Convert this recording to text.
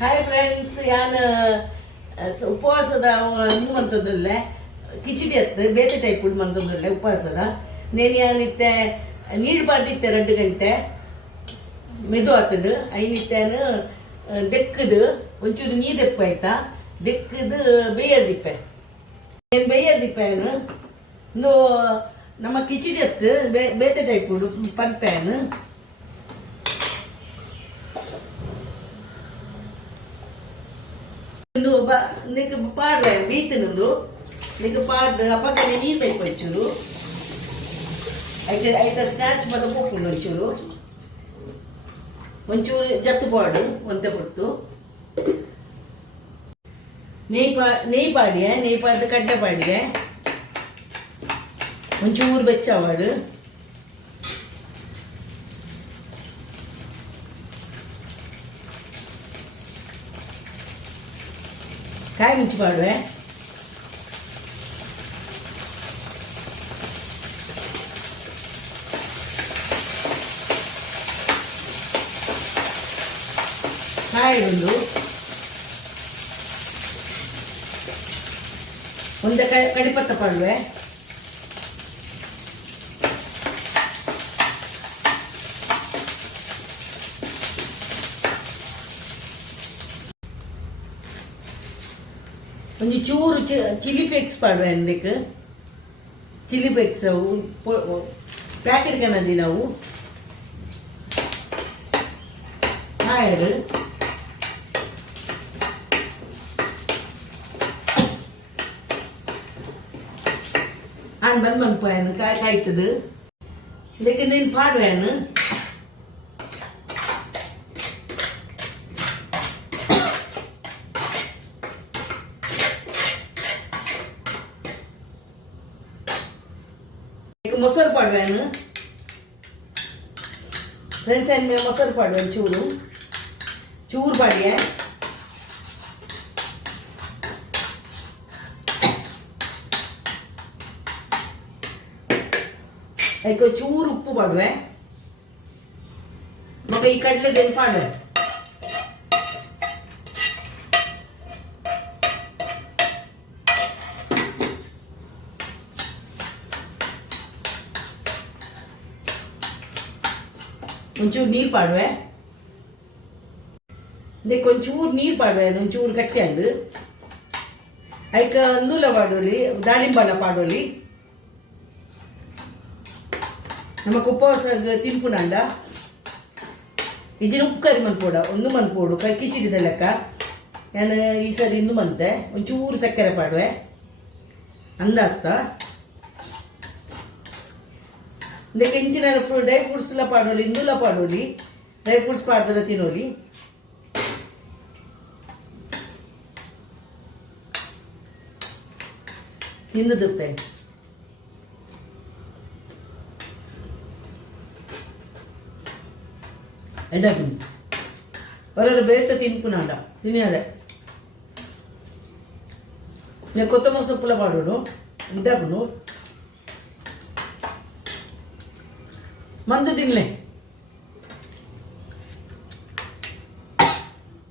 hi friends, ನಾನು ಉಪವಾಸದ ಇನ್ನೂ ಮಂತೊಂದುಲ್ಲೆ ಕಿಚಡಿ ಹತ್ತು ಬೇತೆ ಟೈಪ್ ಫುಡ್ ಮಂತೊಂದುಲ್ಲೆ ಉಪವಾಸದ ನೇನು ಯಾನಿತ್ತೆ ನೀಡ್ಬಾರ್ದಿತ್ತೆ 2 ಗಂಟೆ ಮೆದು ಆತದು ಐನಿತ್ತೇನು ದೆಕ್ಕದು ಒಂಚೂರು ನೀ ದೆಪ್ಪ ಆಯ್ತಾ ದೆಕ್ಕದು ಬೇಯರ್ದಿಪ್ಪೆ ಏನು ಬೇಯರ್ದಿಪ್ಪೆ ಏನು ಇಂದು ನಮ್ಮ ಕಿಚಡಿ ಹತ್ತು ಬೇತೆ ಟೈಪ್ ಫುಡ್ ಪನ್ಪೇನು నీకు పాడలే వీతినందు నీకు పాడు అప్పకనే నీరు పెట్టి వచ్చురు అయితే స్నాక్స్ మన పోకుండా వచ్చురు ಒಂಚೂರು ಜತ್ತುಪಾಡು ಒಂತೆ ಬಿಟ್ಟು ನೆಯ್ ಪಾಡಿಗೆ ನೆಯ್ ಪಾಡ್ದು ಕಡ್ಲೆ ಪಾಡಿಗೆ ಒಂಚೂರು ಬೆಚ್ಚವಾಡು ಕಾಯಿ ಮುಂಚಿ ಮಾಡುವೆ ಕಾಯಿ ಒಂದು ಕಡಿಪತ್ತ ಪಾಡುವೆ ಒಂಚೂರು ಚೂರು ಚಿಲ್ಲಿ ಫ್ಲೇಕ್ಸ್ ಪಾಡುವೆ ಅಂದಕ್ಕೆ ಚಿಲ್ಲಿ ಫ್ಲೇಕ್ಸ್ ಅವು ಪ್ಯಾಕೆಟ್ ಕನ್ನದಿ ನಾವು ಆಯರು ಆನ್ ಬಂದು ಮನ್ಪಾಯನು ಕಾಯ್ತದು ಇದಕ್ಕೆ ನೀನು ಪಾಡುವೆನು ಮೊಸರು ಪಾಡುವೆನು ಫ್ರೆಂಡ್ಸ್ ಏನು ಮೊಸರು ಪಾಡುವೆನು ಚೂರು ಪಾಡಿಗೆ ಅದಕ್ಕೆ ಚೂರು ಉಪ್ಪು ಪಾಡುವೆ ಮತ್ತೆ ಈ ಕಡಲೆದೇನು ಪಾಡುವೆ ಒಂಚೂರು ನೀರು ಪಾಡುವೆ ಇದಕ್ಕೆ ಒಂಚೂರು ನೀರು ಪಾಡುವೆ ಒಂಚೂರು ಗಟ್ಟಿ ಅಂದು ಅದಕ್ಕೆ ಅಂದೂಲ ಪಾಡೋಲಿ ದಾಳಿಂಬಳ ಪಾಡೋಲಿ ನಮಗೆ ಉಪವಾಸ ತಿನ್ಪುನಂಡ ಇಜಿನ ಉಪ್ಪು ಕರಿ ಮನ್ಪೋಡ ಒಂದು ಮನ್ಪೋಡು ಕಿಚಿಡಿದ ಲೆಕ್ಕ ನಾನು ಈ ಸರಿ ಇಂದು ಮಂತೆ ಒಂಚೂರು ಸಕ್ಕರೆ ಪಾಡುವೆ ಅಂದಾಗ್ತಾ ಇದಕ್ಕೆ ಇಂಚಿನ ಡ್ರೈ ಫ್ರೂಟ್ಸ್ ಎಲ್ಲ ಪಾಡೋಲಿ ಇಂದುಲ್ಲ ಪಾಡೋಲಿ ಡ್ರೈ ಫ್ರೂಟ್ಸ್ ಪಾಡ್ದಲ್ಲ ತಿನ್ನೋಲಿ ತಿಂದದುಪ್ಪೆ ಎಡಬಿ ಒಳ್ಳೆ ಬೇತ ತಿನ್ಪುನಾಂಡ ತಿನ್ನದೆ ಕೊತ್ತಂಬರಿ ಸೊಪ್ಪುಲ ಪಾಡೋನು ಇಡಬನು ಮಂದು ತಿನ್ಲೆ